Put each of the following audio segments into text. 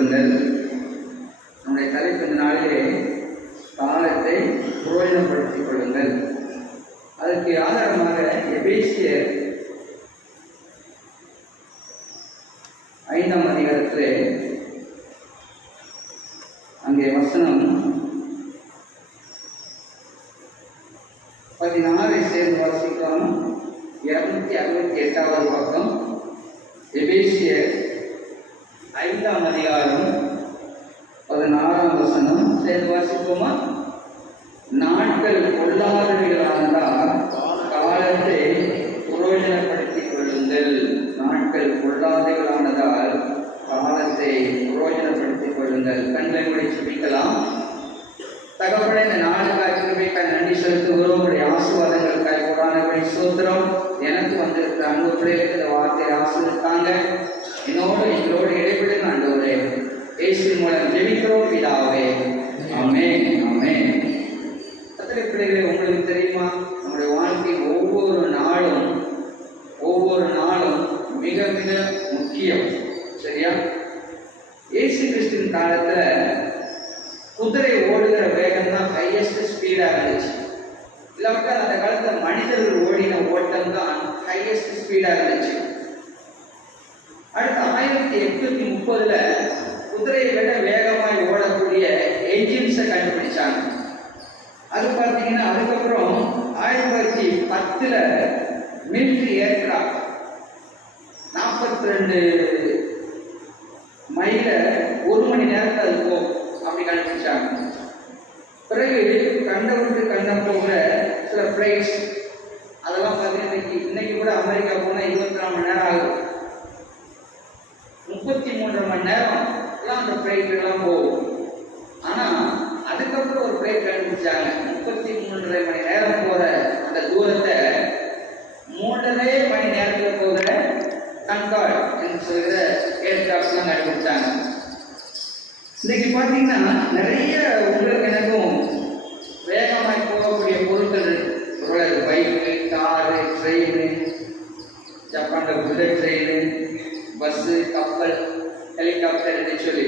கொள்ளுங்கள். நம்முடைய தலைப்பு இந்த நாளிலே காலத்தை பிரயோஜனப்படுத்திக் கொள்ளுங்கள். அதற்கு ஆதாரமாக எபேசியர் 5ஆம் அதிகாரத்திலே அங்கே வசனம் 16 சேர்ந்து வாசிக்கலாம். 268வது பக்கம், எபேசியர் 5ஆம் அதிகாரம் 16ஆம் வசனம் சேர்ந்து வாசிப்போமா? நாட்கள் பொல்லாதவைகளானதால் காலத்தை பிரயோஜனப்படுத்திக் கொள்ளுங்கள். நாட்கள் பொல்லாதவைகளானதால் காலத்தை பிரயோஜனப்படுத்திக் கொள்ளுங்கள். கண்களை மூடி ஜெபிக்கலாம். தகப்பனே, இந்த நாளுக்காய் கிருபைக்காய் நன்றி செலுத்துகிறோம். உங்களுடைய ஆசீர்வாதங்களுக்காய் புராணங்களை சோத்திரம். எனக்கு வந்திருக்கிற அன்பு பிள்ளைகளுக்கு இந்த வார்த்தையை ஆசீர்வதித்தாங்க. எங்களோடு இடைபெடுங்க ஆண்டவரே. இயேசுவின் மூலம் ஜெபிக்கிறோம் பிதாவே. ஆமென், ஆமென். கர்த்தருடைய பிள்ளைகளே, உங்களுக்கு தெரியுமா, நம்முடைய வாழ்க்கையில் ஒவ்வொரு நாளும் மிக மிக முக்கியம். சரியா? இயேசு கிறிஸ்துவின் காலத்துல குதிரை ஓடுகிற வேகம் தான் ஹையஸ்ட் ஸ்பீடா இருந்துச்சு. இல்லாவிட்டா அந்த காலத்துல மனிதர்கள் ஓடின ஓட்டம் தான் ஹையஸ்ட் ஸ்பீடா இருந்துச்சு. அடுத்து 1830 குதிரையை விட வேகமாய் ஓடக்கூடிய என்ஜின்ஸை கண்டுபிடிச்சாங்க. அது பார்த்தீங்கன்னா அதுக்கப்புறம் 1910 மிலிட்ரி ஏர்கிராஃப்ட் 42 மைல 1 மணி நேரத்தில் அது போகும் அப்படி கண்டுபிடிச்சாங்க. பிறகு கண்டவுட்டு கண்டம் போகிற சில ஃப்ளைட்ஸ் அதெல்லாம் பார்த்தீங்கன்னா இன்னைக்கு கூட அமெரிக்கா போனால் 24 மணி நேரம் ஆகும். 33 மணி நேரம் எல்லாம் அந்த ஃப்ளைட்லாம் போகும். ஆனால் அதுக்கப்புறம் ஒரு ஃப்ளைட் கண்டுபிடிச்சாங்க. 33.5 மணி நேரம் போகிற அந்த தூரத்தை 3.5 மணி நேரத்தில் போகிற கன்கார்ட் என்று சொல்கிற ஏர்கிராஃப்ட்லாம் கண்டுபிடிச்சாங்க. இன்னைக்கு பார்த்தீங்கன்னா நிறைய உங்களுக்கு எனக்கும் வேகமாய் போகக்கூடிய பொருட்கள், பைக்கு, காரு, ட்ரெயின், ஜப்பானில் புல்லட் ட்ரெயின், பஸ்ஸு, கப்பல், ஹெலிகாப்டர் என்று சொல்லி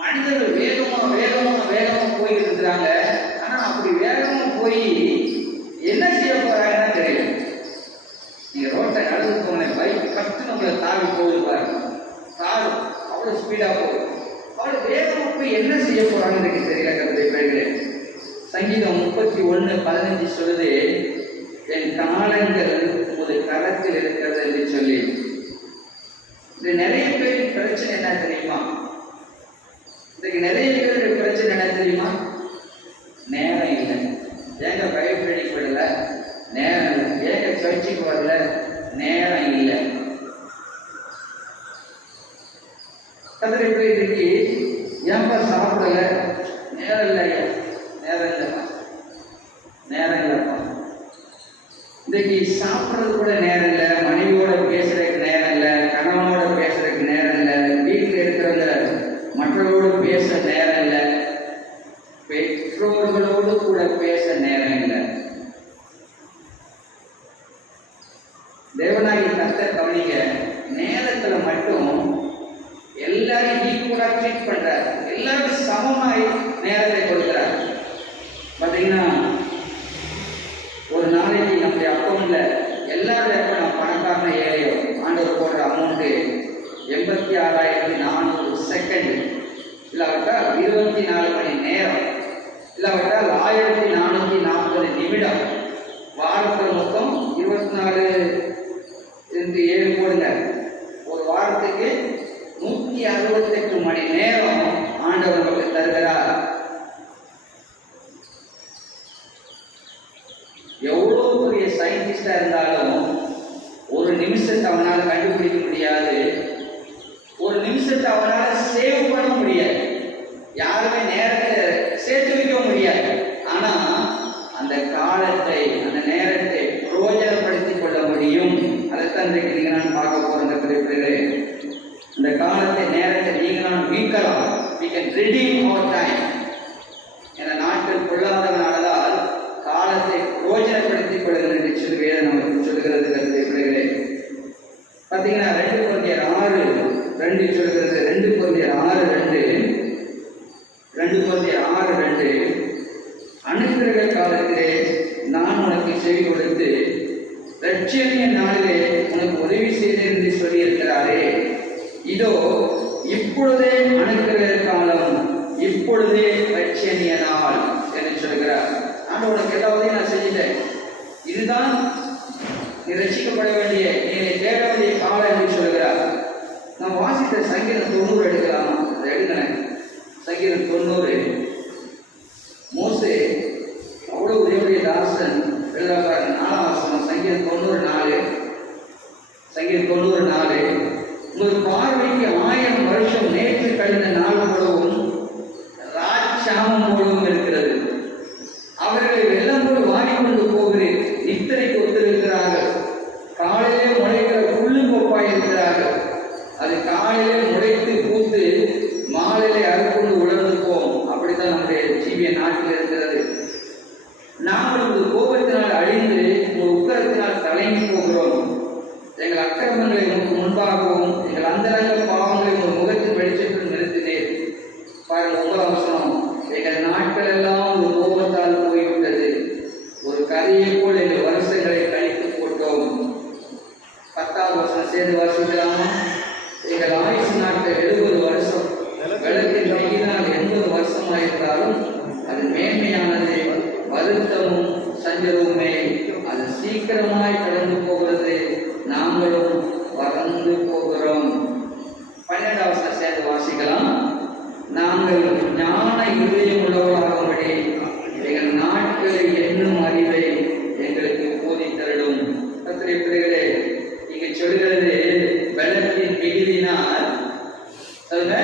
மனிதர்கள் வேகமாக போய் இருக்கிறாங்க. ஆனால் அப்படி வேகமாக போய் என்ன செய்ய போறாங்கன்னா தெரியல. நீங்க ரோட்டை நடந்து போன பைக் கற்று நம்மளை தாவி போகுது பாருங்க. காரு அவ்வளோ ஸ்பீடா போகுது. அவ்வளோ வேகமாக போய் என்ன செய்ய போறாங்கன்னு எனக்கு தெரியல. கருத்தை பேர்களே, சங்கீதம் 31:15 சொல்லுது, என் காலங்கள் ஒரு கரத்தில் இருக்கிறது என்று சொல்லி. இது நிறைய பேர் பிரச்சனை என்ன தெரியுமா? இதுக்கு நிறைய பேருடைய பிரச்சனை என்ன தெரியுமா? நேரம் இல்லை. ஏங்க பைப் ட்ரைனிங் விடல, நேரம் இல்லை. ஏங்க சர்ச்சுக்கு வரல, நேரம் இல்லை. கதிரை போய் இன்னைக்கு ஏன்பா சாப்பிடல, நேரம் இல்லையா? நேரம் இல்லைப்பா, நேரம் இல்லைப்பா. இன்னைக்கு சாப்பிட்றது கூட நேரம் இல்லை, மனைவியோட பேசுறதுக்கு நேரம் இல்லை, கணவனோட பேசுறதுக்கு நேரம் இல்லை, வீட்டில் இருக்கிறவங்க மற்றவர்களோடு பேச நேரம் இல்லை, பெற்றோர்களோடு கூட பேச நேரம் இல்லை. தேவனாகி கர்த்தர் கவனிங்க, நேரத்துல மட்டும் எல்லாரும் ஈக்குவலா ட்ரீட் பண்றாரு. எல்லாரும் சமமாய் நேரத்தை கொடுக்கிறார். பாத்தீங்கன்னா ஒரு நாளைக்கு நம்முடைய அக்கௌண்ட்ல எல்லாருடைய அக்கௌண்ட் பணக்காரன ஏழையோ ஆண்டவர் போடுற அமௌண்ட் 86,400 செகண்ட், இல்லாவிட்டால் 24 மணி நேரம், இல்லாவிட்டால் 1440 நிமிடம். வாரத்தில் மொத்தம் 24/7 போடுங்க. ஒரு வாரத்துக்கு 168 மணி நேரம் ஆண்டவர் நமக்கு தருகிறார். எவ்வளோ பெரிய சயின்டிஸ்டா இருந்தாலும் ஒரு நிமிஷத்தை அவனால் கண்டுபிடிக்க முடியாது. ஒரு நிமிஷத்தை அவனால் சேவ் பண்ண முடியாது. யாருமே நேரத்தை சேர்த்து வைக்க முடியாது. ஆனா அந்த காலத்தை, அந்த நேரத்தை பிரயோஜனப்படுத்திக் கொள்ள முடியும். அதைத்தான் இன்றைக்கு நான் பார்க்க போறேன். பிள்ளைகளே, இந்த காலத்தை, நேரத்தை நீங்க நான் மீட்கலாம். we can redeem our time. என நாட்கள் கொள்ளாதவனாலதால் காலத்தை பிரயோஜனப்படுத்திக் கொள்ளுங்கள் என்று சொல்லி வேதம் நமக்கு சொல்கிறது. பிள்ளைகளே, பார்த்தீங்கன்னா 2 Corinthians 6:2 சொல்கிறது. 2 இதோ இப்பொழுதே அனுக்கிற காலம், இப்பொழுதே ரட்சணிய நாள் என்று சொல்கிறார். ஆண்டவனுக்கு எல்லா உதவியும் நான் செஞ்சுட்டேன், இதுதான் நீ ரட்சிக்கப்பட வேண்டிய, நீ தேட வேண்டிய காலம் என்று சொல்கிறார். நான் வாசித்த சங்கீதம் 90 எடுக்கலாமா? அதை எடுக்கிறேன். சங்கீதம் 90. மோசே அவ்வளவு தேவனுடைய தாசன் எழுதப்பாரு. 4ஆம் வசனம், சங்கீதம் 90:4. சங்கீதம் 90:4. உங்கள் பார்வைக்கு 1000 வருஷம் நேற்று கழிந்த நாள் போலவும் ராட்சாமம் போலவும் இருக்கிறது. அவர்களை வெள்ளம் போல் வாடிக்கொண்டு போகிறேன், நித்திரைக்கு ஒத்திருக்கிறார்கள். காலையிலே முளைக்கிற புல்லு கொப்பாய் இருக்கிறார்கள். அது காலையிலே முளைத்து பூத்து மாலையிலே அறுப்புண்டு உலர்ந்து போம். அப்படித்தான் நம்முடைய ஜீவிய நாட்டில் இருக்கிறது. நாங்கள் உங்கள் கோபத்தினால் அழிந்து உங்கள் உக்கரத்தினால் தலைங்கி போகிறோம். எங்கள் அக்கிரமங்களை உங்களுக்கு முன்பாகவும் எங்கள் அந்தரங்க பாவங்களை உங்கள் முகத்தின் வெளிச்சத்தில் நிறுத்தினேன். பாருங்கள் 9ஆம் வசனம், எங்கள் நாட்கள் எல்லாம் ஒரு கோபத்தால் போய்விட்டது, ஒரு கதையை போல் எங்கள் வருஷங்களை கழித்து போட்டோம். 10ஆம் வசனம் சேர்ந்து வாசிக்கலாமா? எங்கள் ஆயுசு நாட்கள் 70 வருஷம், வெள்ளத்தின் வெயினால் 80 வருஷமாயிருந்தாலும் அது மேன்மையானது, வருத்தமும் சஞ்சலவுமே. அது சீக்கிரமாய் கடந்து போகிறது, நாங்களும் வறந்து போகிறோம். 12ஆம் வசனம் சேர்ந்து வாசிக்கலாம். நாங்கள் ஞான இதயம் உள்ளவர்களாகும்படி எங்கள் நாட்களை எண்ணும் அறிவை எங்களுக்கு போதித்தருளும். கர்த்தருடைய பிள்ளைகளே, இங்கே சொல்கிறது வெள்ளத்தின் மிகுதினால், சொல்லுங்க,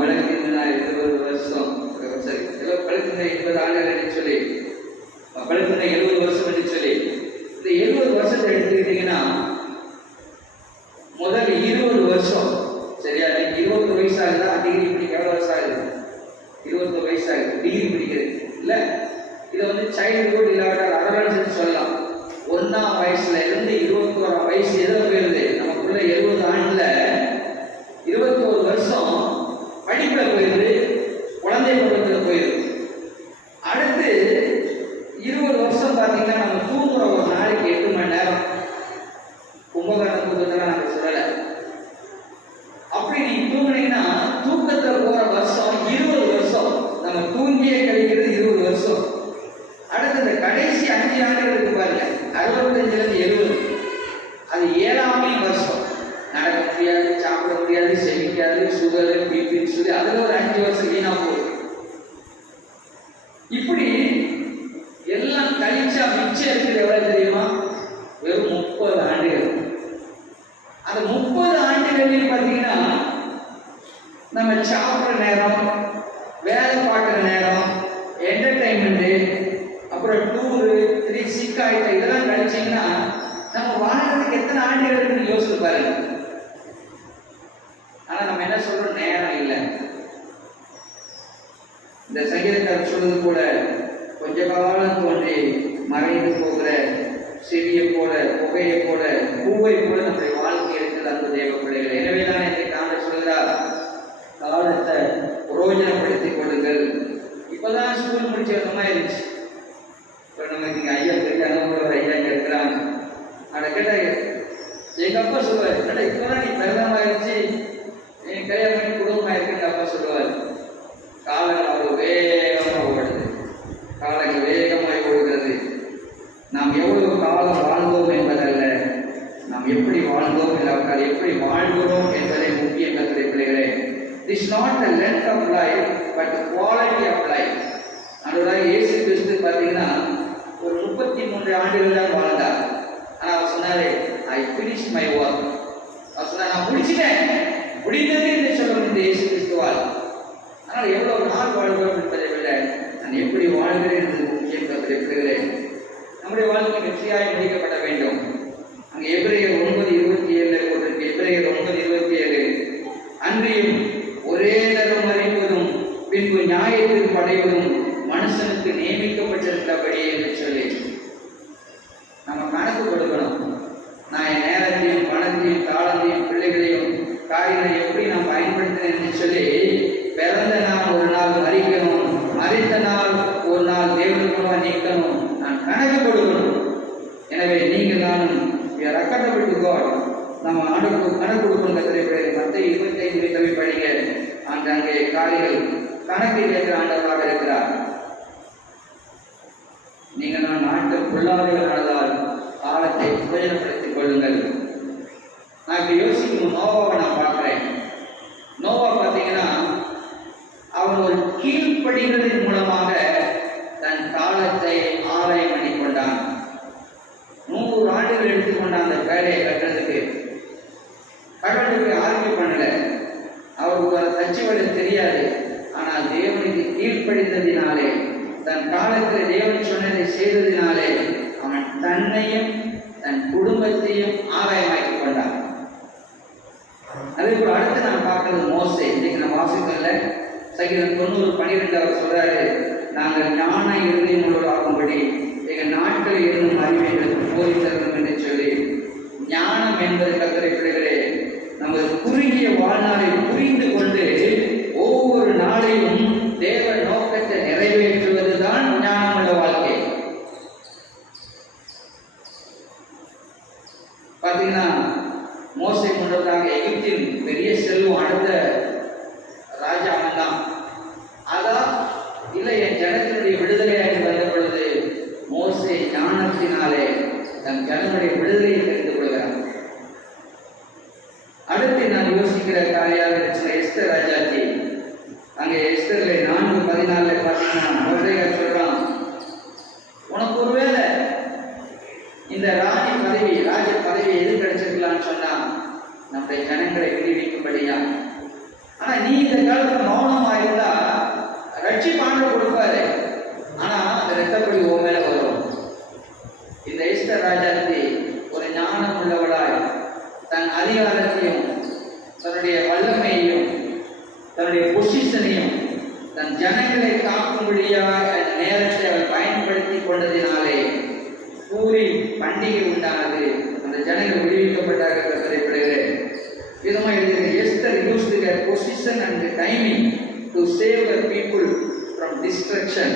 வெள்ளத்தினால் 20 வருஷம், சரி, வெள்ளத்தின 20 ஆண்டுகள் என்று சொல்லி, வெள்ளத்தின 70 வருஷம் என்று சொல்லி, இந்த 70 வருஷத்தை எடுத்துக்கிட்டீங்கன்னா முதல் 20 வருஷம், சரியா? 21 வயசு ஆகுதா? டிகிரி படிக்க எவ்வளவு வருஷம் ஆகுது? 21 வயசு ஆகுது டிகிரி படிக்கிறது இல்ல. இதை வந்து சைல்டுஹுட் இல்லாவிட்டால் அடலசன்ஸ் சொல்லலாம். 1ஆம் வயசுல இருந்து 21ஆம் வயசு எதில் போயிருது? நமக்குள்ள 70 ஆண்டுல 21 வருஷம் படிப்புல போயிருது, குழந்தை பருவத்தில் போயிருது. அடுத்து 20 வருஷம் பார்த்தீங்கன்னா நம்ம தூங்குற ஒரு நாளைக்கு 8 மணி நேரம். கும்பகரண தூக்கத்தெல்லாம் நாங்கள் சொல்லலை. அப்படி நீ தூங்குனீங்கன்னா தூக்கத்தில் போற வருஷம் 20 வருஷம். நம்ம தூங்கியே கழிக்கிறது 20 வருஷம். அடுத்து இந்த கடைசி 5 ஆண்டுகள் இருக்கு பாருங்க, 65லேருந்து 70, அது 7ஆம் வருஷம். நடக்க முடியாது, சாப்பிட முடியாது, செமிக்காது, சுகர், பிபின்னு சொல்லி அதுல ஒரு 5 வருஷம் வீணா போகுது. இப்படி எல்லாம் கழிச்சா மிச்சம் இருக்குது எவ்வளவு தெரியுமா? வெறும் 30 ஆண்டுகள். அந்த 30 ஆண்டுகளில் பார்த்தீங்கன்னா நம்ம சாப்பிட்ற நேரம், வேலை பார்க்குற நேரம், என்டர்டைன்மெண்ட்டு, அப்புறம் டூரு, 3 சிக் ஆகிட்ட இதெல்லாம் கழிச்சிங்கன்னா நம்ம வாழ்றதுக்கு எத்தனை ஆண்டுகள் இருக்குன்னு யோசிச்சு பாருங்க. ஆனால் நம்ம என்ன சொல்றோம்? நேரம் இல்லை. இந்த சங்கீதக்காரர் சொல்றது கூட, கொஞ்ச காலம் தோன்றி மறைந்து போகிற செடியை போல, புகையை போல, பூவை போல நம்முடைய வாழ்க்கை இருக்கிறது அந்த தேவ பிள்ளைகள். எனவேதான் இன்றைக்கு ஆண்டவர் சொல்கிறார், காலத்தை பிரயோஜனப்படுத்திக் கொள்ளுங்கள். இப்பதான் ஸ்கூல் முடிச்ச விதமா இருந்துச்சு. இப்போ நமக்கு இங்கே ஐயா பெரிய அனுபவம் ஐயா இங்கே இருக்கிறாங்க. அதை கேட்டாங்க, எங்கள் அப்பா சொல்லுவார், ஏன்னா இப்போதான் நீ பிரதமாக இருந்துச்சு, என் கல்யாணம் பண்ணி குடும்பமாக இருக்குன்னு அப்பா சொல்லுவார். காலங்கள் அவ்வளோ வேகமாக ஓடுது, காலங்கள் வேகமாக ஓடுகிறது. நாம் எவ்வளவு காலம் வாழ்ந்தோம் என்பதல்ல, நாம் எப்படி வாழ்ந்தோம் இல்லாவிட்டால் எப்படி வாழ்கிறோம் என்பதை முக்கிய கருத்துடைய பிள்ளைகளே. This is not the length of life, but the quality of life. அதோட இயேசு கிறிஸ்து பார்த்தீங்கன்னா ஒரு 33 ஆண்டுகள் தான் வாழ்ந்தார். ஆனால் அவர் சொன்னாரு, I finished my work. அவர் சொன்னார், நான் முடிச்சிட்டேன், முடிந்தது என்று சொல்லும் இந்த இயேசு கிறிஸ்துவால். ஆனால் எவ்வளவு நாள் வாழ்கிறோம் என்பதை விட நான் எப்படி வாழ்கிறேன் என்பது முக்கிய கருத்துடைய பிள்ளைகளே. நம்முடைய வாழ்க்கை வெற்றியாய் முடிக்கப்பட வேண்டும். அங்கே எபிரேயர் 9:27 போட்டிருக்கு. எபிரேயர் 9:27, அன்றியும் ஒரே தரம் அறிவதும் பின்பு நியாயத்திற்கு அடைவதும் மனுஷனுக்கு நியமிக்கப்பட்டிருக்கிறபடி என்று சொல்லி நம்ம கணக்கு கொடுக்கணும். நான் என் நேரத்தையும் பணத்தையும் காலத்தையும் பிள்ளைகளையும் காரியங்களை எப்படி நான் பயன்படுத்தினேன் என்று சொல்லி, பிறந்த நாள் ஒரு நாள் மறிக்கணும், மறித்த நாள் ஒரு நாள் தேவனுக்கு நீக்கணும், நான் கணக்கு கொடுக்கணும். எனவே நீங்கள் நானும் accountable to God, நம்ம ஆண்டுக்கு கணக்கு கொடுக்கணும். காரியங்கள் கணக்கில் வைக்கிற ஆண்டவராக இருக்கிறார். நீங்கள் நான் நாட்டில் பொல்லாதவர்கள் நடந்தால் காலத்தை பிரயோஜனப்படுத்திக் கொள்ளுங்கள். நான் இப்ப யோசிக்கும் நோவாவை நான் பார்க்கிறேன். நோவா பார்த்தீங்கன்னா அவன் ஒரு கீழ்ப்படிகளின் மூலமாக தன் காலத்தை ஆதாயம் பண்ணி கொண்டான். 100 ஆண்டுகள் எடுத்துக்கொண்டான் அந்த வேலையை கட்டுறதுக்கு. கடவுளுக்கு ஆர்கியூ பண்ணல, அவருக்கு ஒரு தச்சுவடை தெரியாது. ஆனால் தேவனுக்கு கீழ்ப்படித்ததினாலே, தன் காலத்தில் தேவன் சொன்னதை செய்ததினாலே அவன் தன்னையும் தன் குடும்பத்தையும் ஆதாயமாக்கி கொண்டான். அதே போல அடுத்து நான் பார்க்கறது மோசே. இன்னைக்கு நான் வாசிக்கல, சங்கீதம் 90:12 அவர் சொல்றாரு, நாங்கள் ஞான இருதயங்களோடு ஆகும்படி எங்கள் நாட்டில் இருந்தும் அறிவை எங்களுக்கு போதித்தரணும் என்று சொல்லி, ஞானம் என்பது கர்த்தருடைய பிள்ளைகளே நமது குறுகிய வாழ்நாளை புரிந்து கொண்டு ஒவ்வொரு நாளையும் தேவ நோக்கத்தை நிறைவேற்றுவதுதான் ஞானமுள்ள வாழ்க்கை. பார்த்தீங்கன்னா மோசே முன்னதாக எகிப்தின் பெரிய செல்வம் அடுத்த ராஜா அவன் தான். அதான் இல்லை, என் ஜனத்தினுடைய விடுதலையாக வந்த பொழுது மோசே ஞானத்தினாலே தன் ஜனங்களுடைய விடுதலையை தெரிந்து கொள்கிறான். அடுத்து நான் யோசிக்கிற காரியாக இருக்கிற எஸ்தர் ராஜாத்தி. அங்கே எஸ்தர்ல 4:14 பார்த்தீங்கன்னா மொர்தெகாய் சொல்றான், உனக்கு ஒருவேளை இந்த ராஜ பதவி எது கிடைச்சிருக்கலாம்னு சொன்னா நம்முடைய ஜனங்களை விடுவிக்கும்படியா. ஆனா நீ இந்த காலத்துல மௌனமா இருந்தா ரட்சிப்பாண்டு கொடுப்பாரு, ஆனா அந்த ரத்தப்படி உன் மேல வரும். இந்த எஸ்தர் ராஜாத்தி ஒரு ஞானம் உள்ளவளாய் தன் அதிகாரத்தையும் தன்னுடைய வல்லமையையும் தன்னுடைய பொசிஷனையும் தன் ஜனங்களை காக்கும்படியாக நேரத்தை அவர் பயன்படுத்தி கொண்டதினாலே பூரி பண்டிகை உண்டானது. அந்த ஜனங்கள் விடுவிக்கப்பட்டார்கள் கருதப்படுகிறேன். விதமாக எழுதுகிற Esther used their position and timing to save the people from destruction.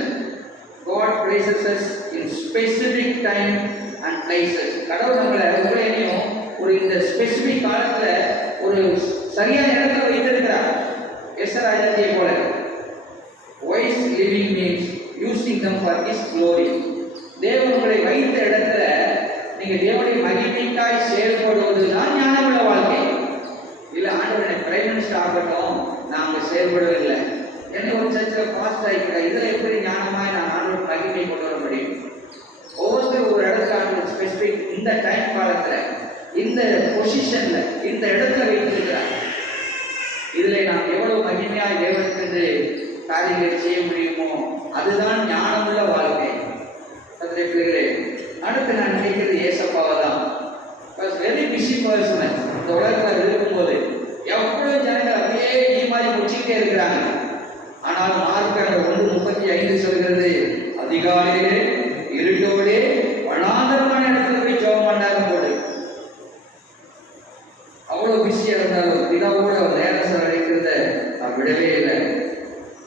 God places us in specific time and places. கடவுள் நம்மளை ஒவ்வொருவரையும் ஒரு இந்த ஸ்பெசிபிக் காலத்துல ஒரு சரியான இடத்துல வைத்திருக்கிறார். எஸ்தர் ராஜாத்தியை போல wise living means using them for his glory. தேவன் உங்களை வைத்த இடத்துல நீங்க தேவனுடைய மகிமைக்காய் செயல்படுவதுதான் ஞானமுள்ள வாழ்க்கை. இல்ல ஆண்டவனை பிரைம் மினிஸ்டர் ஆகட்டும், நாங்க செயல்படவில்லை, என்னை ஒரு சர்ச்சில் பாஸ்ட் ஆகிக்கிறேன், இதுல எப்படி ஞானமாய் நான் ஆண்டவர் மகிமை கொண்டு வர முடியும்? ஒவ்வொருத்தரும் ஒரு இடத்துல ஸ்பெசிபிக் இந்த டைம் காலத்துல இந்த பொசிஷன்ல இந்த இடத்துல வைத்திருக்கிறார். இதுல நாம் எவ்வளவு மகிமையாய் தேவனுக்கு காரியங்கள் செய்ய முடியுமோ அதுதான் ஞானமுள்ள வாழ்க்கை. அடுத்து நான் நினைக்கிறது ஏசப்பாவை தான். Very busy person. இந்த உலகத்தில் இருக்கும்போது எவ்வளவு ஜனங்கள் அப்படியே நீ மாதிரி முடிச்சுக்கிட்டே இருக்கிறாங்க. ஆனால் மார்க் 1:35 சொல்கிறது, அதிகாலையிலே இருட்டோடே வனாந்தரமான இடத்துல போய் ஜெபம் பண்ணாங்க போது. அவ்வளவு பிஸியா இருந்தாலும் பிதாவோட நேரம் செலவழிக்கிறத அவர் விடவே இல்லை.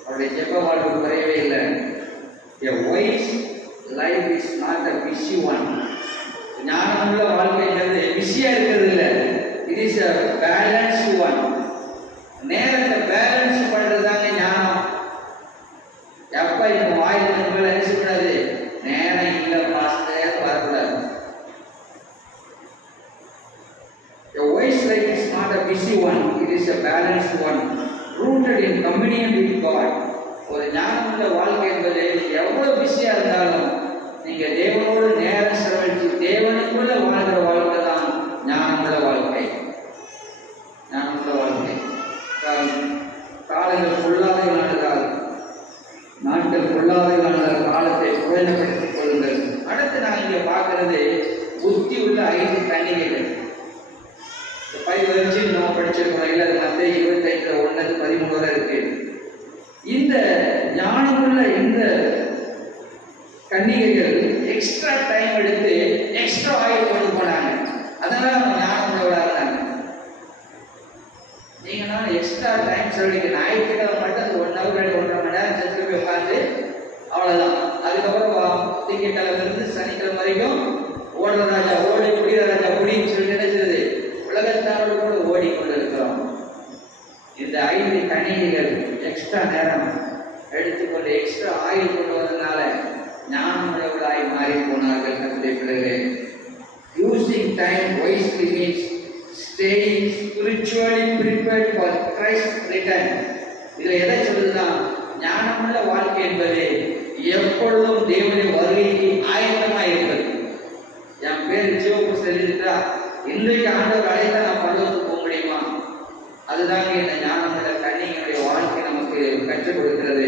அவருடைய ஜெப வாழ்வு குறையவே இல்லை. A wise life is not a busy one. ஞானமுள்ள வாழ்க்கைங்கிறது பிஸியா இருக்கிறது இல்லை, it is a balanced one. நேரத்தை பேலன்ஸ் பண்றதுதாங்க ஞானம். எப்ப இப்ப வாயில் நினைச்சுக்கூடாது, நேரம் இல்லை பாஸ்டர் வரக்கூடாது. A wise life is not a busy one, it is a balanced one, rooted in communion with God. ஒரு ஞானமுள்ள வாழ்க்கை என்பது எவ்வளவு பிஸியா இருந்தாலும் நீங்க தேவனோடு நேரம் செலவழித்து தேவனுக்குள்ள வாழ்கிற வாழ்க்கை தான் ஞானமுள்ள வாழ்க்கை. ஞானமுள்ள வாழ்க்கை. காலங்கள் பொல்லாதவர்கள் நடந்தால், நாட்கள் பொல்லாதவர்கள் நடந்தால் காலத்தை பிரயோஜனப்படுத்திக் கொள்ளுங்கள். அடுத்து நான் இங்க பார்க்கிறது புத்தி உள்ள 5 கன்னிகைகள். 5 வருஷம் நம்ம படிச்சிருக்கோம் இல்லை, அது மத்திய 25:1-13 வரை இருக்கு. இந்த ஞானமுள்ள இந்த கன்னிகைகள் எக்ஸ்ட்ரா டைம் எடுத்து எக்ஸ்ட்ரா ஆயில் கொண்டு போனாங்க. அதனால அவங்க ஞானமுள்ளவர்களாக இருந்தாங்க. நீங்க நான் எக்ஸ்ட்ரா டைம் செலவழிக்க ஞாயிற்றுக்கிழமை மட்டும் அது 1 hour 1.5 மணி நேரம் சர்ச்சில் போய் உட்காந்து அவ்வளவுதான். அதுக்கப்புறம் திங்கட்கிழமை சனிக்கிழமை வரைக்கும் ஓடுற ராஜா ஓடி குடிக்கிற ராஜா குடின்னு சொல்லி நினைச்சது உலகத்தாரோடு கூட ஓடிக்கொண்டு இருக்கிறோம். இந்த 5 கன்னிகைகள் எக்ஸ்ட்ரா நேரம் எடுத்துக்கொண்டு எக்ஸ்ட்ரா ஆயில் கொண்டு வந்ததுனால ஞானமுள்ளவர்களாய் மாறி போனார்கள். கர்த்தருடைய பிள்ளைகளே, using time wisely means staying spiritually prepared for Christ's return. இதுல எதை சொல்லுதுன்னா, ஞானமுள்ள வாழ்க்கை என்பது எப்பொழுதும் தேவனுடைய வருகைக்கு ஆயத்தமாக இருக்கிறது. என் பேர் ஜீவப்பு செல்லிட்டா இன்றைக்கு ஆண்டவர் அழைத்தா நான் பரலோகத்துக்கு போக முடியுமா? அதுதாங்க இந்த ஞானமுள்ள கன்னிகளுடைய வாழ்க்கை நமக்கு கற்றுக் கொடுக்கிறது.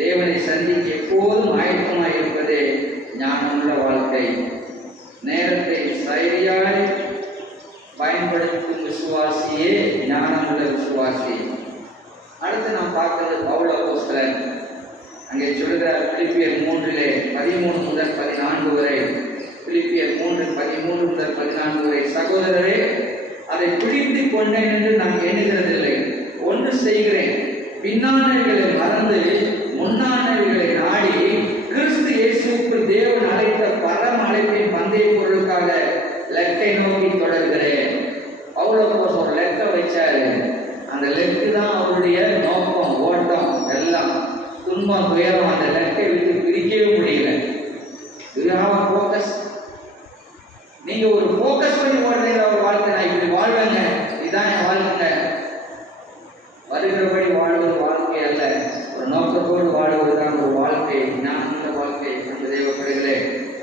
தேவனை சந்திக்க எப்போதும் ஆயத்தமாக இருப்பதே ஞானமுள்ள வாழ்க்கை. நேரத்தை சரியாய் பயன்படுத்தும் விசுவாசியே ஞானமுள்ள விசுவாசி. அடுத்து நாம் பார்க்கிறது பவுல் அப்போஸ்தலன். அங்கே சொல்கிறார் பிலிப்பியர் 3:13 முதல் 14 வரை. பிலிப்பியர் 3:13 முதல் 14 வரை. சகோதரரே, அதை பிடித்து கொண்டேன் என்று நான் எண்ணுகிறதில்லை. ஒன்று செய்கிறேன், பின்னானவைகளை மறந்து முன்னானவைகளை நாடி கிறிஸ்து இயேசுவுக்கு தேவன் அழைத்த பரம அழைப்பின் பந்தய பொருளுக்காக லெக்கை நோக்கி தொடர்கிறேன். அவ்வளோ ஒரு லெக்க வச்சாரு. அந்த லெக்கு தான் அவருடைய நோக்கம், ஓட்டம் எல்லாம். துன்பம் துயரம் அந்த லெக்கை விட்டு பிரிக்கவே முடியல. ஃபோக்கஸ். நீங்க ஒரு ஃபோக்கஸ் பண்ணி ஓடுறீங்க. ஒரு வாழ்க்கை நான் இப்படி வாழ்வேங்க, இதுதான் என் வாழ்க்கை, வருகிறபடி வாழ்வது வாழ்க்கை அல்ல, ஒரு நோக்கத்தோடு வாழ்வதுதான் ஒரு வாழ்க்கை, ஞானமுள்ள வாழ்க்கை. அந்த தேவ பிள்ளைகளே,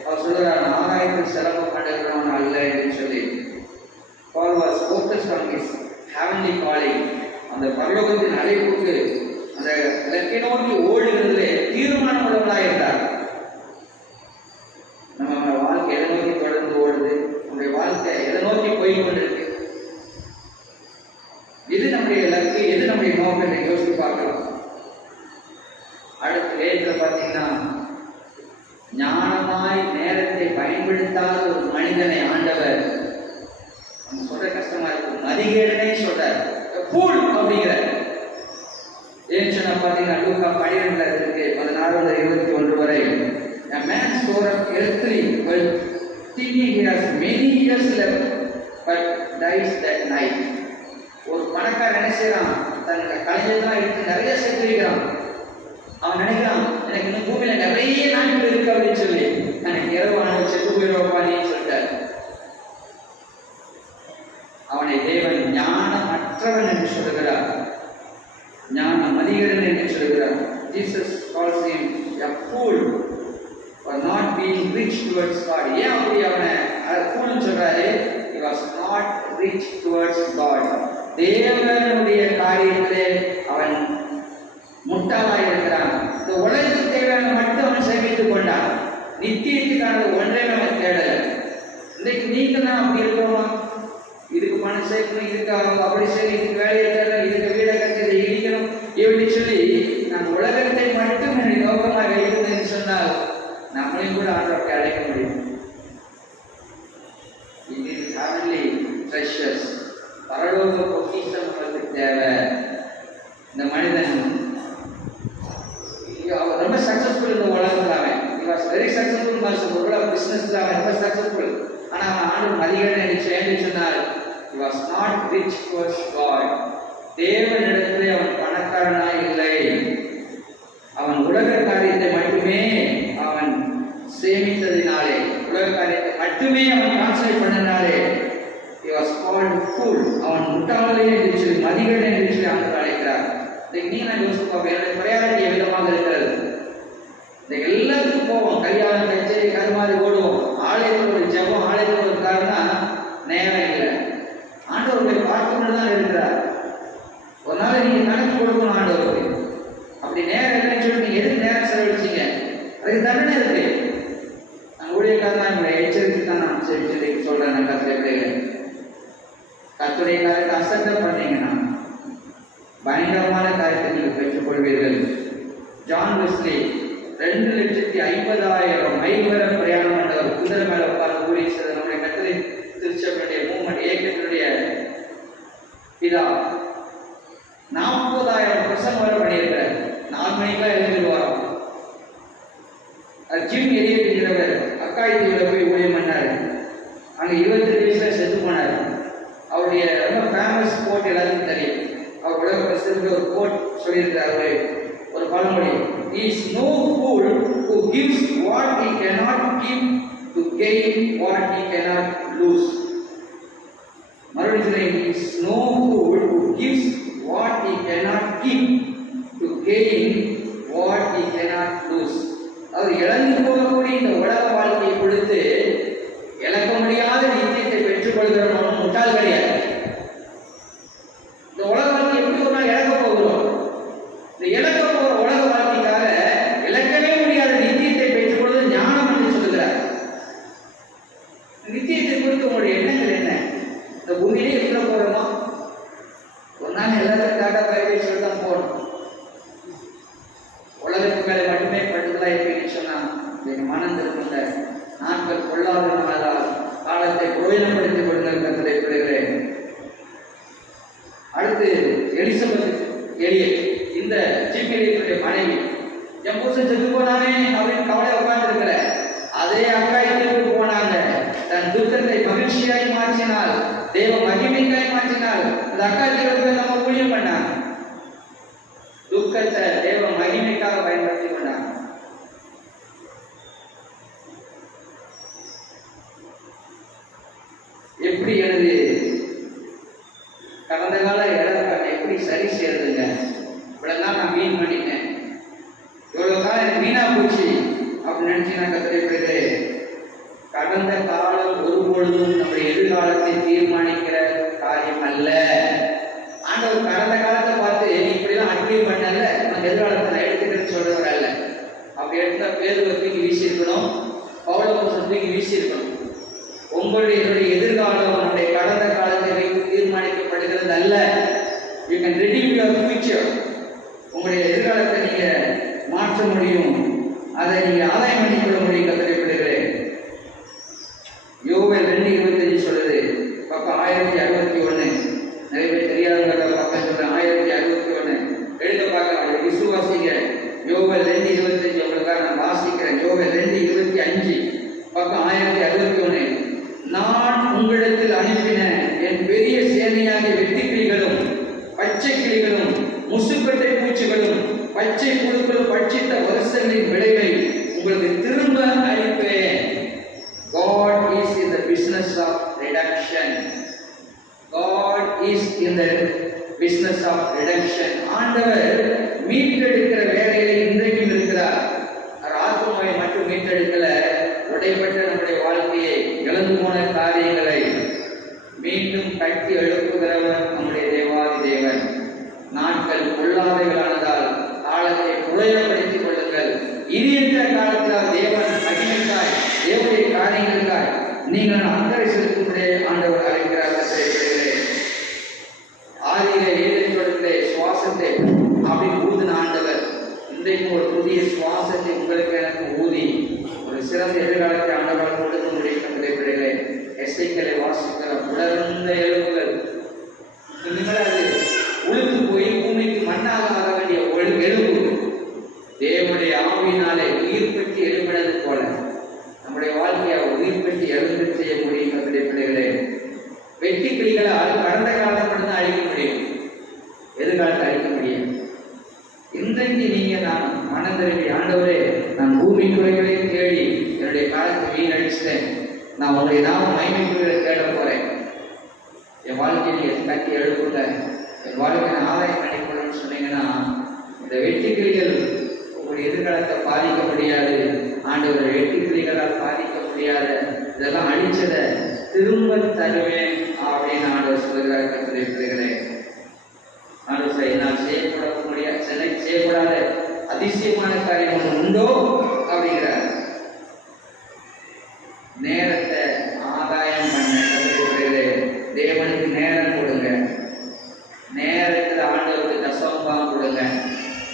அவர் சொல்கிறார், ஆகாயத்தில் சிரமம் பண்ணுகிறவன் அல்ல என்று சொல்லி. Paul was focused on his heavenly calling. அந்த பரலோகத்தின் அழைப்புக்கு அந்த இலக்கை நோக்கி ஓடுகிறதிலே தீர்மானம் உள்ளவர்களாக இருந்தார். நம்ம வாழ்க்கை எதை நோக்கி தொடர்ந்து ஓடுது? நம்முடைய வாழ்க்கை எதை நோக்கி போய் கொண்டிருக்கு? எது நம்முடைய இலக்கு, எது நம்முடைய நோக்கத்தை யோசித்து பார்க்கலாம். அடுத்த வேதத்தில் பார்த்தீங்கன்னா, ஞானமாய் நேரத்தை பயன்படுத்தாத ஒரு மனிதனை ஆண்டவர் சொல்ற கஷ்டமா இருக்கும், மதிகேடனே சொல்றார், ஃபூல் அப்படிங்கிற. ஏன்னு சொன்னா பார்த்தீங்கன்னா, லூக்கா 12 இருக்கு 16-21 வரை. A man store up earthly wealth, thinking he has many years left, but dies that night. ஒரு பணக்காரன் என்ன செய்யறான்? தன் கலைஞர்களாம் எடுத்து நிறைய சேர்த்து வைக்கிறான். அவன் நினைக்கிறான், எனக்கு இன்னும் பூமியில நிறைய நாட்கள் இருக்கு அப்படின்னு சொல்லி, எனக்கு இரவு செத்து போயிடுவாப்பான்னு சொல்லிட்டார். அவனை தேவன் ஞானமற்றவன் என்று சொல்கிறார், ஞான மதிகரன் என்று சொல்கிறார். Jesus calls him a fool for not being rich towards God. ஏன் அப்படி அவனை ஃபூல்னு சொல்றாரு? He was not rich towards God. தேவனுடைய காரியத்திலே அவன் முட்டாளாய் இருக்கிறான். இந்த உலகத்துக்கு தேவையான மட்டும் அவன் சேமித்துக் கொண்டான். நித்தியத்துக்கான ஒன்றை அவன் தேடல. இன்றைக்கு நீங்க தான் அப்படி இருக்கிறோமா? இதுக்கு பணம் சேர்க்கணும், இதுக்கு அப்படி சரி, இதுக்கு வேலையை தேடணும், இதுக்கு வீடை கட்டி இடிக்கணும் இப்படி சொல்லி நம்ம உலகத்தை மட்டும் நோக்கமாக வைக்கிறதுன்னு சொன்னால் நம்மளையும் கூட ஆண்டவரை அழைக்க முடியும். இது ஹெவன்லி ட்ரெஷர்ஸ், பரலோக பொக்கிஷம் நமக்கு தேவை. இந்த மனிதன் அவர் ரொம்ப சக்சஸ்ஃபுல் இந்த உலகத்தில். அவன் வெரி சக்சஸ்ஃபுல் பர்சன், ஒரு பிசினஸ்ல அவன் ரொம்ப சக்சஸ்ஃபுல். ஆனால் அவன் ஆண்டு மதிகரன் என்று சொன்னார். He was not rich towards God. தேவனிடத்திலே அவன் பணக்காரனாய் இல்லை. அவன் உலக காரியத்தை மட்டுமே அவன் சேமித்ததினாலே, உலக காரியத்தை மட்டுமே அவன் concentrate பண்ணனாலே he was called fool. அவன் முட்டாளே என்று சொல்லி, மதிகரன் என்று சொல்லி அவன் அழைக்கிறார். நீ நான் யோசிப்போம், என்னுடைய பிரயாரிட்டி விதமாக இருக்கிறது. இந்த எல்லாத்துக்கும் போவோம், கல்யாணம் கச்சேரி கருமாறி ஓடுவோம், ஆலயத்தில் ஒரு ஜெபம், ஆலயத்தில் ஒரு காரணம் நேரம் இல்லை. ஆண்டவருடைய பார்க்கணும் தான் இருக்கிறார். ஒரு நாள் நீங்க கணக்கு கொடுக்கணும் ஆண்டவருக்கு. அப்படி நேரம் இல்லைன்னு சொல்லி நீங்க எதுக்கு நேரம் செலவழிச்சீங்க? அதுக்கு தண்டனை இருக்கு. நான் ஊழியக்காரனா என்னுடைய எச்சரிக்கை தான் நான் சொல்லி சொல்றேன். நான் கத்துடைய காரியத்தை அசட்டம் பண்ணீங்கன்னா பயங்கரமான காரியத்தை நீங்கள் பெற்றுக்கொள்வீர்கள். ஜான் வெஸ்லி 2,50,000 மைல் வரை பிரயாணம் பண்ணவர். குதிரை மேல உட்கார்ந்து ஊழி செய்த நம்முடைய கத்தரை திருச்சபையுடைய மூமெண்ட் இயக்கத்தினுடைய பிதா 40,000 பிரசங்கம் வரை பண்ணியிருக்கிறார். 4 மணிக்கெல்லாம் எழுந்துருவார். ஜிம் எரியவர் அக்காயத்தில் போய் ஊழியம் பண்ணார். அங்கே 22 வயசுல செத்து போனார். அவருடைய ரொம்ப ஃபேமஸ் கோட் எல்லாருக்கும் தெரியும். அவர் உலக பிரசித்த ஒரு கோட் சொல்லியிருக்கிறாரு, ஒரு பழமொழி, is no fool who gives what he cannot give to gain what he cannot lose. மறுபடியும், is no fool who gives what he cannot give to gain what he cannot lose. அவர் இழந்து போகக்கூடிய இந்த உலக வாழ்க்கையை கொடுத்து இழக்க முடியாத நித்தியத்தை பெற்றுக் கொள்கிறவன் முட்டாள் கிடையாது. இந்த உலக வாழ்க்கை எப்படி ஒரு நாள் இழக்க போகிறோம்? இந்த இழக்க போகிற உலக வாழ்க்கைக்காக இழக்கவே முடியாத நித்தியத்தை பெற்றுக் கொள்வது ஞானம் என்று சொல்லுகிறார். நித்தியத்தை குறித்து உங்களுடைய எண்ணங்கள் என்ன? இந்த பூமியிலே இருக்க போறோமா? ஒரு நாள் எல்லாரும் டாடா பை சொல்லிதான் போகணும். உலகத்துக்கு மேலே மட்டுமே பட்டுதலா இருப்பீங்கன்னு சொன்னா என் மனம் திரும்ப நாட்கள் கொள்ளாதனால் காலத்தை பிரயோஜனப்படுத்திக் கொள்ளுங்கள் கருத்தை பெறுகிறேன். அடுத்து எலிசபெத் எலியட், இந்த ஜிபிஎலியுடைய மனைவி, என் புருஷன் செத்து போனானே அப்படின்னு கவலை உட்கார்ந்து இருக்கிற அதே அக்கா தீர்ப்பு போனாங்க. தன் துக்கத்தை மகிழ்ச்சியாய் மாற்றினால், தேவ மகிமைக்காய் மாற்றினால், அந்த அக்கா தீர்ப்பு நம்ம ஊழியம் பண்ணாங்க. துக்கத்தை தேவ மகிமைக்காக பயன்படுத்தி கொண்டாங்க. எப்படி எனது கடந்த கால இழப்பை எப்படி சரி செய்யறதுங்க? இவ்வளவுதான் நான் மீன் பண்ணிட்டேன், இவ்வளவு காலம் எனக்கு மீனா போச்சு அப்படின்னு நினைச்சு நான் கத்திரிப்படுது. கடந்த காலம் ஒருபொழுதும் நம்முடைய எதிர்காலத்தை தீர்மானிக்கிற காரியம் அல்ல. ஆண்டவர் கடந்த காலத்தை பார்த்து இப்படிலாம் அட்வீட் பண்ணல, நம்ம எதிர்காலத்தை எடுத்துக்கிறேன்னு சொல்றவர் அல்ல. அப்படி எடுத்த பேருவை தூக்கி வீசியிருக்கணும், பவுலபுருஷன் தூக்கி வீசியிருக்கணும். உங்களுடைய எதிர்காலம் நம்முடைய கடந்த காலத்தை வைத்து தீர்மானிக்கப்படுகிறது அல்ல. You can redeem your future. உங்களுடைய எதிர்காலத்தை நீங்க மாற்ற முடியும், அதை நீங்க ஆதாயம் பண்ணிக்கொள்ள முடியும். கத்திரிப்படுகிறேன். யோவேல் 2:25 சொல்லுது, பக்கம் 1061. நிறைய பேர் தெரியாதவங்க பக்கம் சொல்றேன். 1061 எழுத பார்க்கலாம், விசுவாசிங்க. யோவேல் 2:25 உங்களுக்காக நான் வாசிக்கிறேன். யோவேல் 2:25 பக்கம் 1061. நான் உங்களிடத்தில் அனுப்பின என் பெரிய சேனையாகிய வெட்டுக்கிளிகளும் பச்சை கிளிகளும் முசுக்கட்டை பூச்சிகளும் பச்சை புழுக்களும் பட்சித்த வருஷங்களின் விளைவை உங்களுக்கு திரும்ப அளிப்பேன். God is in the business of redemption. God is in the business of redemption. ஆண்டவர் மீட்டெடுக்கிற வேலையில இன்றைக்கும் இருக்கிறார். ஆத்மாவை மட்டும் மீட்டெடுக்கல, உடைப்பட்ட நம்முடைய வாழ்க்கையை, இழந்து போன காரியங்களை மீண்டும் கட்டி எழுப்புகிறவர் நம்முடைய தேவாதி தேவன். நாட்கள் கொள்ளாதவர்களானதால் காலத்தை பிரயோஜனப்படுத்திக் கொள்ளுங்கள். இனி இருக்கிற காலத்தில் தேவன் மகிமைக்காய், தேவனுடைய காரியங்களுக்காய் நீங்கள் அக்கறை செலுத்தும்படியே ஆண்டவர் அழைக்கிறார். ஆதியிலே ஏதேன் தோட்டத்திலே சுவாசத்தை அப்படி ஊதின ஆண்டவர் இன்றைக்கு ஒரு புதிய சுவாசத்தை உங்களுக்கு எனக்கு ஊதி ஒரு சிறந்த எதிர்காலத்தை ஆண்டவர் கொடுக்க முடியும். பிள்ளைகளே, எஸ்ஐக்களை வாசிக்கிற உலர்ந்த எலும்புகள் அது உளுத்து போய் பூமிக்கு மண்ணாக ஆக வேண்டிய எலும்பு தேவனுடைய ஆவியினாலே உயிர் பெற்று எழுப்பினது போல நம்முடைய வாழ்க்கையை உயிர் பெற்று எழுந்து செய்ய முடியும். பிள்ளைகளே, வெட்டி கிளிகளால் கடந்த காலத்தை மட்டும்தான் அழிக்க முடியும், எதிர்காலத்தை அழிக்க முடியும். இன்றைக்கு நீங்க நான் மனம் திரும்பி, ஆண்டவரே நான் பூமி குறைகளை தேடி என்னுடைய காலத்தை வீணடிச்சிட்டேன், நான் உங்களுடைய நாம மகிமைக்குரிய தேட போறேன், என் வாழ்க்கையை நீங்க கட்டி எழுப்புங்க, என் வாழ்க்கை நான் ஆதாயம் பண்ணிக்கணும்னு சொன்னீங்கன்னா இந்த வெட்டுக்கிளிகள் உங்களுடைய எதிர்காலத்தை பாதிக்க முடியாது. ஆண்டவர் வெட்டுக்கிளிகளால் பாதிக்க முடியாத இதெல்லாம் அழிச்சதை திரும்ப தருவேன் அப்படின்னு ஆண்டவர் சொல்லுகிறார். கத்திரிக்கிறே ஆண்டவரை நான் செய்யக்கூடாத அதிசயமான காரியம் ஒன்று உண்டோ அப்படிங்கிறார். நேரத்தை ஆதாயம் பண்ண கத்திரிக்கிறே, தேவனுக்கு நேரம் கொடுங்க, நேரத்தில் ஆண்டவருக்கு தசமம் கொடுங்க.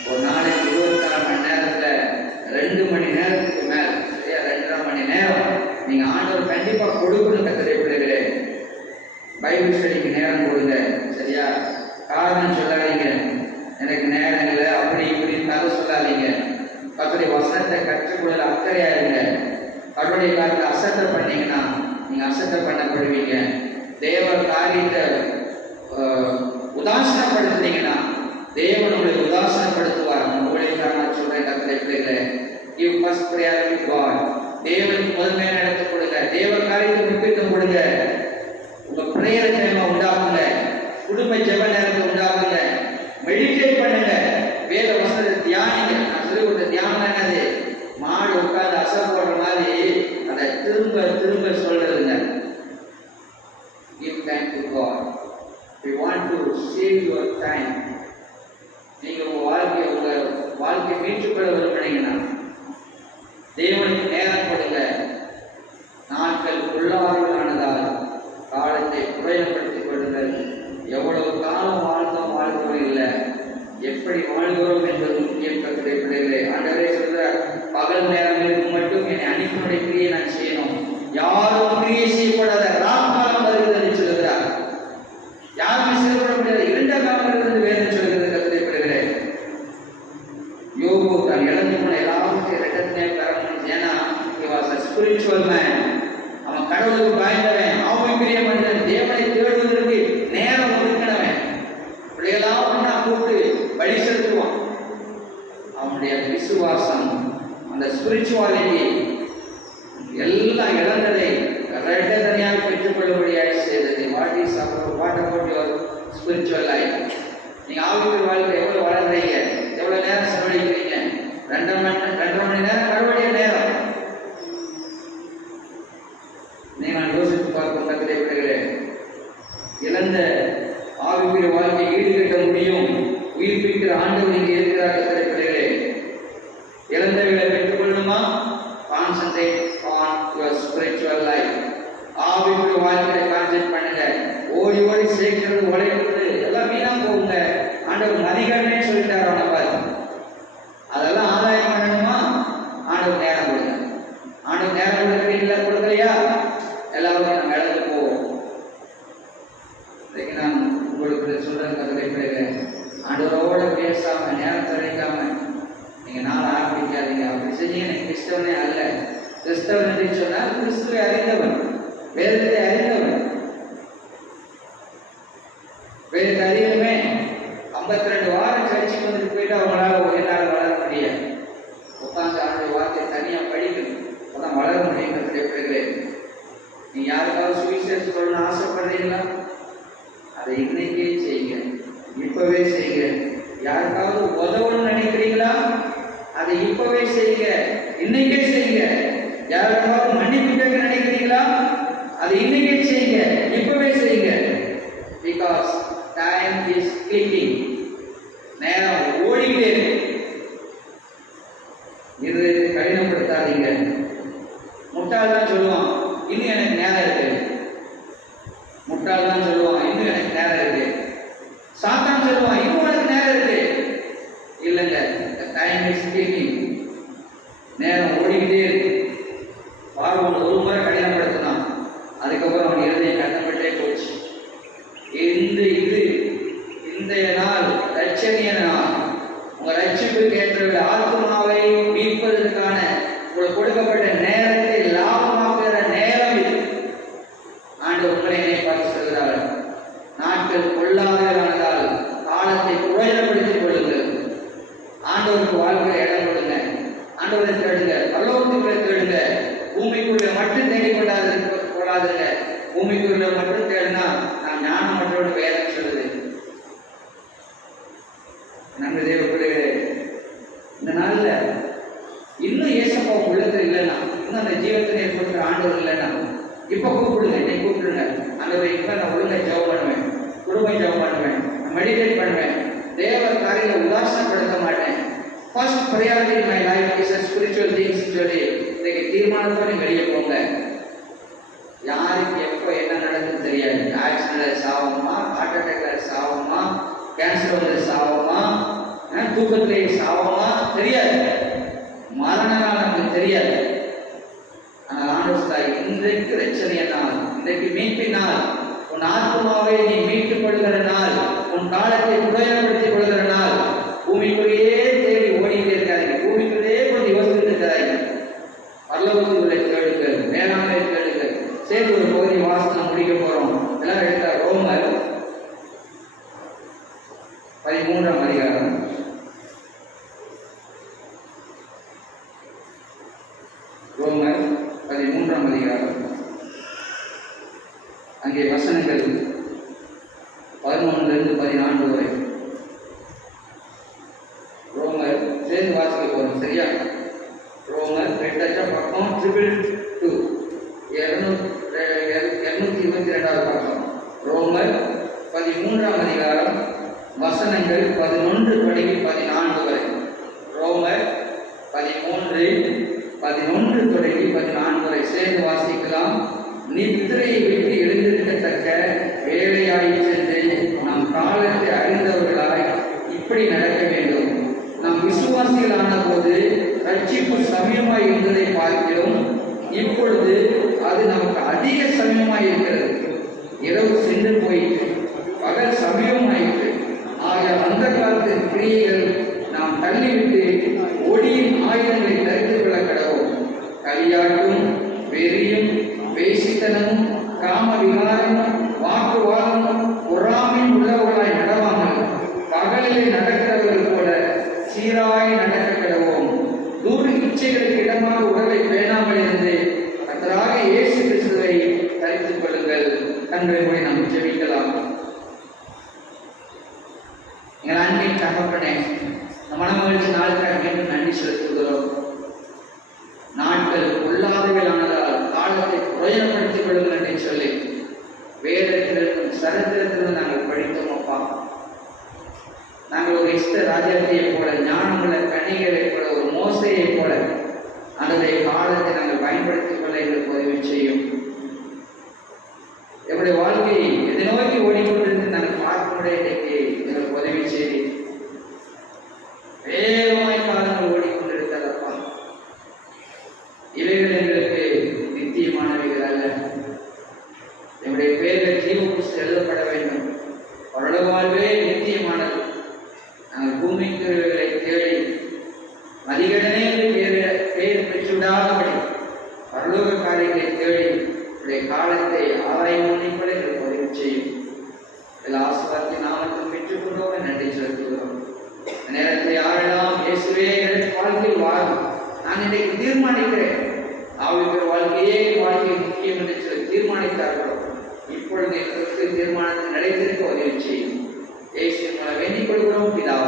ஒரு நாளைக்கு 24 மணி நேரத்தில் 2 மணி நேரத்துக்கு மேல், சரியா 2.5 மணி நேரம் நீங்க ஆண்டவர் கண்டிப்பா கொடுக்கணும். கத்திரிக்கிறே பைபிள் ஸ்டடிக்கு நேரம் கொடுங்க, சரியா? காரணம் சொல்லாதீங்க, எனக்கு நேரம் இல்லை அப்படி இப்படி கதை சொல்லாதீங்க. கர்த்தருடைய வசனத்தை கற்றுக்கொள்ள அக்கறையா இருங்க. கடவுளுடைய காலத்தை அசட்டை பண்ணீங்கன்னா நீங்க அசட்டை பண்ணப்படுவீங்க. தேவ காரியத்தை உதாசனப்படுத்துனீங்கன்னா தேவன் உங்களை உதாசனப்படுத்துவார். உங்களை நான் சொல்றேன் கர்த்தருடைய பிள்ளைகளே, give first priority to God. தேவனுக்கு முதன்மையான இடத்தை கொடுங்க. தேவ காரியத்துக்கு முக்கியத்துவம் கொடுங்க. உங்க பிரேயர் டைமை உண்டாக்குங்க. குடும்ப ஜெப நேரத்தை உண்டாக்குங்க. மெடிடேட் பண்ணுங்க. வேத வசனத்தை தியானிங்க. நான் சொல்லி கொடுத்த தியானம் என்னது? மாடு உட்கார்ந்து அசல் போடுற மாதிரி அதை திரும்ப திரும்ப சொல்றதுங்க. Give time to God. We want to save your time. நீங்க உங்க வாழ்க்கை மீட்டுக்கொள்ள விரும்புனீங்கன்னா தேவனுக்கு நேரம் கொடுங்க. நாட்கள் உள்ளார்களானதால் காலத்தை பிரயோகப்படுத்திக் கொள்ளுங்கள். எவ்வளவு காலம் வாழ்ந்தோம் வாழ்கிறோம் இல்லை, எப்படி வாழ்கிறோம் என்பது முக்கியம். கர்த்தருடைய பிள்ளைகளே, ஆண்டவரே சொல்றார், பகல் நேரம் இருக்கும் மட்டும் என்னை அனுப்பினுடைய கிரியை நான் செய்யணும். யாரும் கிரியை செய்யப்படாத ராக்காலம் வருகிறது சொல்லுகிறார். யாருமே செயல்பட முடியாது. இரண்ட காலம் இருந்து வேதம் சொல்கிறது. கர்த்தருடைய பிள்ளைகளே, யோபு தான் இழந்து போன எல்லாவற்றையும் ரெட்டத்தினே பெறணும். ஏன்னா ஸ்பிரிச்சுவல் மேன், அவன் கடவுளுக்கு பயந்தவன், ஆவிக்குரிய மனிதன், தேவனை தேடுவதற்கு நேரம் ஒதுக்கினவன். பிள்ளைகளாம் ஒன்னா கூப்பிட்டு வழி செலுத்துவான். அவனுடைய விசுவாசம், அந்த ஸ்பிரிச்சுவாலிட்டி எல்லாம் இழந்ததை ரெட்ட தனியாக பெற்றுக்கொள்ளும்படியாக செய்தது. What about your spiritual life? நீங்க ஆவிக்குரிய வாழ்க்கை எவ்வளவு வளர்றீங்க? எவ்வளவு நேரம் செலவழிக்கிறீங்க? 2 மணி நேரம் கடவுளுடைய நேரம். நீங்கள் யோசித்து பார்க்கும் கர்த்தருடைய பிள்ளைகளே, இழந்த ஆவிக்குரிய வாழ்க்கையை ஈடுகட்ட முடியும். உயிர்ப்பிக்கிற ஆண்டவர் இங்கே இருக்கிறார். கர்த்தருடைய பிள்ளைகளே, இழந்தவைகளை பெற்றுக்கொள்ளணுமா? Concentrate on your spiritual life. ஆவிக்குரிய வாழ்க்கையை கான்சன்ட்ரேட் பண்ணுங்க. ஓடி ஓடி சேர்க்கிறது, உழைக்கிறது எல்லாம் வீணா போகுங்க. ஆண்டவர் மதிகரமே சொல்லிட்டார். அவனை அதெல்லாம் ஆதாயம் பண்ணணுமா? ஆண்டவர் நேரம் கொடுங்க. ஆண்டவர் நேரம் கொடுக்குறீங்களா? கொடுக்கலையா? எல்லாரும் நம்ம இழந்து போவோம். நான் உங்களுக்கு சொல்றேன் கர்த்தருடைய பிள்ளைகளே, ஆண்டவரோட பேசாம நேரம் செலவழிக்காம நீங்க நாள ஆரம்பிக்காதீங்க. அப்படி செஞ்சீங்க கிறிஸ்தவனே அல்ல. கிறிஸ்தவன் என்று சொன்னால் கிறிஸ்துவை அறிந்தவன், வேதத்தை அறிந்தவன். வேதத்தை அறியணுமே. 52 வாரம் சர்ச்சைக்கு வந்துட்டு போயிட்டு அவங்களால ஒரு நாள் வளர முடியாது. உட்காந்து அவனுடைய வார்த்தை தனியா படிக்கணும். அப்பதான் வளர முடியும். கர்த்தருடைய பிள்ளைகளே, நீ யாருக்காவது சுவிசேஷம் சொல்லணும்னு ஆசைப்படுறீங்களா? அதை இன்னைக்கே செய்யுங்க, இப்பவே செய்யுங்க. யாருக்காவது உதவணும்னு நினைக்கிறீங்களா? அதை இப்பவே செய்யுங்க, இன்னைக்கே செய்யுங்க. யாருக்காவது மன்னிப்பு கேட்க நினைக்கிறீங்களா? அதை இன்னைக்கே செய்யுங்க, இப்பவே செய்யுங்க. Because time is clicking. நேரம் ஓடிக்கிட்டே இருக்கு. இருதயத்தை கடினப்படுத்தாதீங்க. முட்டாள் தான் சொல்லுவான், இன்னும் எனக்கு நேரம் இருக்கு. முட்டாள் தான் சொல்லுவான், இன்னும் எனக்கு நேரம் இருக்கு. சாத்தான் சொல்லுவான், இன்னும் எனக்கு நேரம் இருக்கு. இல்லைங்க, டைம் இஸ் கிளிக்கிங். நேரம் ஓடிக்கிட்டே இருக்கு. பார்வன் ஒரு முறை கடினப்படுத்தினான், அதுக்கப்புறம் அவன் இருதயம் கட்டப்பட்டே போச்சு. இந்த நாள் ரட்சணிய நாள். உங்க ரட்சிப்புக்கு ஏற்ற ஆத்மாவை மீட்பதற்கான உங்களுக்கு கொடுக்கப்பட்ட நேரத்தை லாபமாக்குகிற நேரம் இது. ஆண்டவர் உங்களை பார்த்து சொல்கிறார், நாட்கள் கொள்ளாதவர்களானதால் காலத்தை பிரயோஜனப்படுத்திக் கொள்ளுங்கள். ஆண்டவருக்கு வாழ்க்கையை இடம் கொடுங்க. ஆண்டவரை தேடுங்க, பரலோகத்துக்குள்ளே தேடுங்க. பூமிக்குள்ள மட்டும் தேடிக்கொள்ளாதுங்க. பூமிக்குள்ள மட்டும் தேடினா நான் ஞானம் மற்றோடு வேதம் சொல்லுது. நம்ம தேவ பிள்ளைகளே, இந்த நாள்ல இன்னும் ஏசப்பா உள்ளத்துல இல்லைன்னா, இன்னும் அந்த ஜீவத்தினை கொடுக்குற ஆண்டவர் இல்லைன்னா, இப்ப கூப்பிடுங்க, என்னை கூப்பிடுங்க. ஆண்டவரை இப்ப நான் ஒழுங்கா ஜெபம் பண்ணுவேன், குடும்பம் ஜெபம் பண்ணுவேன், மெடிடேட் பண்ணுவேன், தேவ காரியங்களை உதாசனப்படுத்த மாட்டேன். First priority in my life is spiritual things சொல்லி இன்னைக்கு தீர்மானத்தோட வெளியே போங்க. யாருக்கு எப்போ என்ன நடக்குன்னு தெரியாது. ஆக்சிடென்ட்ல சாவோமா, ஹார்ட் அட்டாக்ல சாவோமா, கேன்சர் வந்து சாவோமா, தூக்கத்திலே சாவோமா தெரியாது. மரண நாள் நமக்கு தெரியாது. ஆனால் ஆண்டவர் இன்றைக்கு ரட்சணிய நாள், இன்றைக்கு மீட்பின் நாள். உன் ஆத்மாவை நீ மீட்டுக் கொள்கிற நாள், உன் காலத்தை உபயோகப்படுத்திக் கொள்கிற நாள். பூமிக்குள்ளேயே தேடி ஓடிக்கிட்டே இருக்காங்க, பூமிக்குள்ளேயே கொஞ்சம் யோசித்து இருக்கிறாங்க. பரலோகத்துக்குள்ளே கேளுங்கள், மேலாண்மை கேளுங்கள். சேர்ந்து ஒரு பகுதி வாசனை முடிக்க போறோம். எல்லாம் எடுத்தா ரோமர் 13ஆம் அதிகாரம். ரோமர் 13ஆம் அதிகாரம். அங்கே வசனங்கள் 11 14 வரை. ரோமர் சேர்ந்து வாசிக்க போறோம். சரியா? ரோமர் 8 பக்கம் 222 222வது பக்கம். ரோமர் 13ஆம் அதிகாரம் வசனங்கள் 11 தொடங்கி 14 வரை. ரோமர் 13:11 தொடங்கி 14 வரை சேர்ந்து வாசிக்கலாம். நித்திரையை விட்டு எழுந்திருக்கத்தக்க வேலையாயிற்றென்று நாம் காலத்தை அறிந்தவர்களாய் இப்படி நடக்க வேண்டும். நாம் விசுவாசிகளான போது ரட்சிப்பு சமயமாய் இருந்ததை பார்க்கிறோம். இப்பொழுது அது நமக்கு அதிக சமயமாய் இருக்கிறது. இரவு சென்று போயிற்று, பகல் சமயமாயிற்று. ஆக அந்த காலத்து கிரியைகள் நாம் தள்ளிவிட்டு ஒளியின் ஆயுதங்களை தரித்துக் கொள்ள கடவோம். களியாட்டும், வெறியும், வேசித்தனமும், காம விகாரமும், வாக்குவாதமும், பொறாமையும் உள்ளவர்களாய் நடவாமல் பகலிலே நடக்கிறவர்கள் போல சீராய் நடக்க கடவோம். தூர இச்சைகளுக்கு இடமாக உடலை பேணாமல் இருந்து கர்த்தராக இயேசு கிறிஸ்துவை தரித்துக் கொள்ளுங்கள். கண்களை மூடி நாம் ஜெபிக்கலாம். எங்கள் அன்பின் தகப்பனே, மனமகிழ்ச்சி நாளுக்காக மீண்டும் நன்றி செலுத்துகிறோம். நாட்கள் பொல்லாதவையானதால் காலத்தை பிரயோஜனப்படுத்திக் கொள்ளுங்கள் என்று சொல்லி வேதத்திலிருந்தும் சரித்திரத்திலிருந்து நாங்கள் படித்தோம். அப்பா, நாங்கள் ஒரு இஷ்ட ராஜ்யத்தையை போல, ஞானமுள்ள கன்னிகளை போல, ஒரு மோசையை போல அதனுடைய காலத்தை நாங்கள் பயன்படுத்திக் கொள்ள எங்களுக்கு உதவி செய்யும். என்னுடைய வாழ்க்கையை எதை நோக்கி ஓடிக்கொண்டிருந்து நாங்கள் பார்க்க முடியாதைக்கு எங்களுக்கு உதவி செய்து வேகமாய் காலங்கள் ஓடிக்கொண்டிருக்கிறதப்பா. இவைகள் எங்களுக்கு நித்தியமானவைகள் அல்ல. என்னுடைய பேர்கள் ஜீவபுஸ்தகம் எழுதப்பட வேண்டும். பரலோக வாழ்வே நித்தியமானது. நாங்கள் பூமிக்கு தேடி அதிகடனே பேர் பெற்றுவிடாதபடி பரலோக காரியங்களை தேடி உடைய காலத்தை ஆராய்ச்சி பண்ணிக்கொள்ள எங்களுக்கு உதவி செய்யும். எல்லா ஆசீர்வாதத்தையும் நாமத்தில் பெற்றுக்கொண்டோம் நன்றி செலுத்துகிறோம். நேரத்தை யாரெல்லாம் இயேசுவே எனக்கு வாழ்க்கையில் வாழும், நான் இன்றைக்கு தீர்மானிக்கிறேன், ஆவிக்கிற வாழ்க்கையே வாழ்க்கை முக்கியம் என்று சொல்லி தீர்மானித்தார்களோ இப்பொழுது எங்களுக்கு தீர்மானத்தை நடைபெறுக்க உதவி செய்யும். இயேசுவின் மூலம் வேண்டிக் கொள்கிறோம் பிதா.